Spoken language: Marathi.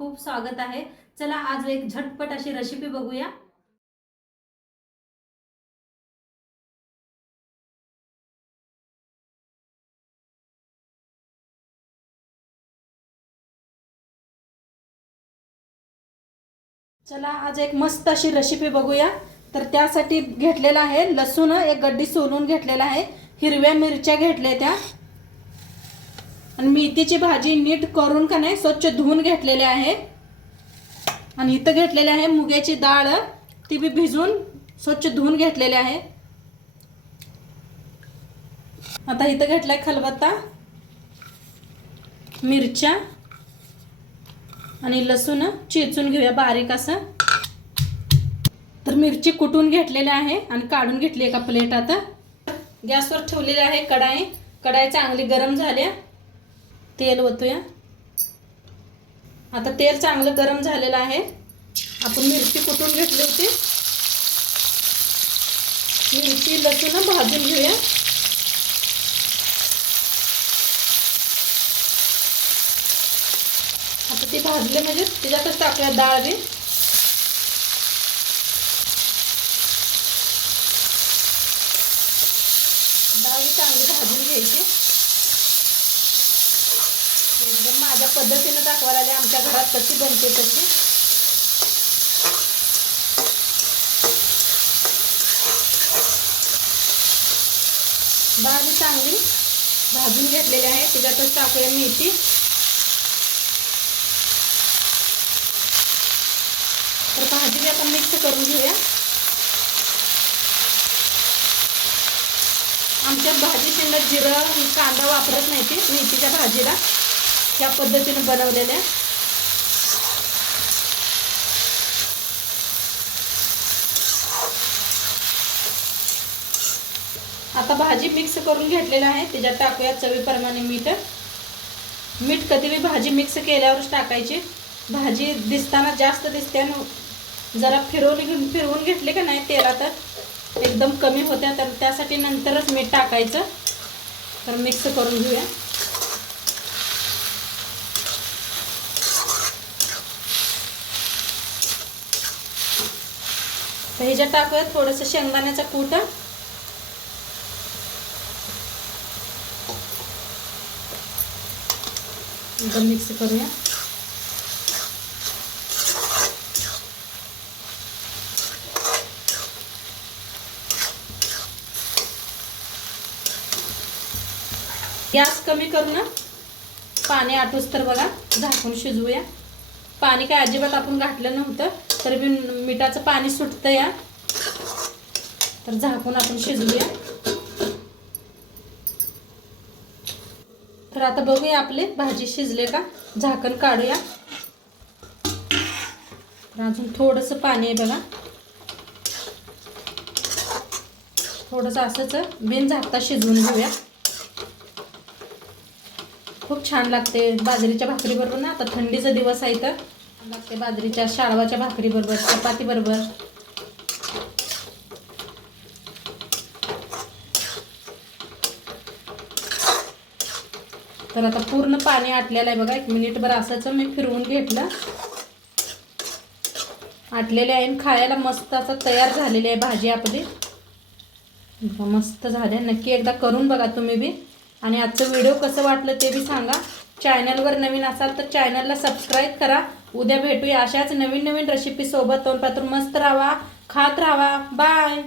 खूप खूप स्वागत आहे. चला आज एक झटपट अशी रेसिपी बघूया. चला आज एक मस्त अशी रेसिपी बघूया. तर त्यासाठी घेतलेला आहे लसूण एक गड्डी सोलून घेतलेला आहे. हिरव्या मिरच्या घेतल्या त्या. आणि मेथीची भाजी नीट करून का नाही स्वच्छ धुवून घेतलेले आहे. आणि इथं घेतलेले आहे मुग्याची डाळ. ती बी भिजवून स्वच्छ धुवून घेतलेले आहे. आता इथं घेतलाय खलबत्ता मिरच्या आणि लसूण. चेचून घेऊया बारीक असं. तर मिरची कुटून घेतलेली आहे आणि काढून घेतली एका प्लेट आता गॅसवर ठेवलेली आहे कढाई. कढाई चांगली गरम झाल्या तेल ओतूया. आता तेल चांगलं गरम झालेलं आहे. आपण मिरची कुटून घेतली होती? मिरची लसूण भाजून घेऊया. आता ती भाजली म्हणजे तिच्यातच टाकूया डाळ बी. डाळ ही चांगली भाजून घ्यायची एकदम माझ्या पद्धतीनं दाखवायला आले आमच्या घरात कशी बनते तशी. भाजी चांगली भाजून घेतलेली आहे. त्याच्यातच टाकूया मेथी. तर भाजी आपण मिक्स करून घेऊया. आमच्या भाजी शिंदत जिरं कांदा वापरत नाही ती मेथीच्या भाजीला. या पद्धतीने बनवलेल्या आता भाजी मिक्स करून घेतलेलं आहे. त्याच्यात टाकूया चवीप्रमाणे मीठ. मीठ कधी बी भाजी मिक्स केल्यावरच टाकायची. भाजी दिसताना जास्त दिसते जरा फिरवली घेऊन फिरवून घेतले का नाही तेलात एकदम कमी होत्या तर त्यासाठी नंतरच मीठ टाकायचं. तर मिक्स करून घेऊया. तर ह्याच्यात टाकूया थोडंसं शेंगदाण्याचा कूट. एकदम मिक्स करूया. गॅस कमी करू ना पाणी आठोस तर बघा झाकून शिजवूया. पाणी काय अजिबात आपण घातलं नव्हतं. तर बी मिठाचं पाणी सुटतं या तर झाकून आपण शिजवूया. तर आता बघूया आपले भाजी शिजले का? झाकण काढूया. तर अजून थोडंसं पाणी आहे बघा. थोडंसं असंच बिन झाकता शिजवून घेऊया. खूप छान लागते बाजरीच्या भाकरी बरोबर ना? आता थंडीचा दिवस आहे तर लागते बाजरीच्या शाळवाच्या भाकरी बरोबर चपाती बरोबर. तर आता पूर्ण पाणी आटलेलं आहे बघा एक मिनिटभर असंच मी फिरवून घेतलं. आटलेले आहे आणि खायला मस्त असं तयार झालेली आहे भाजी आपली. मस्त झाल्या नक्की एकदा करून बघा तुम्ही बी. आणि आजचं व्हिडिओ कसं वाटलं ते बी सांगा. चॅनलवर नवीन असाल तर चॅनलला सबस्क्राईब करा. उद्या भेटूया अशाच नवीन नवीन रेसिपी सोबत. तोंड मस्त राहा खात राहा. बाय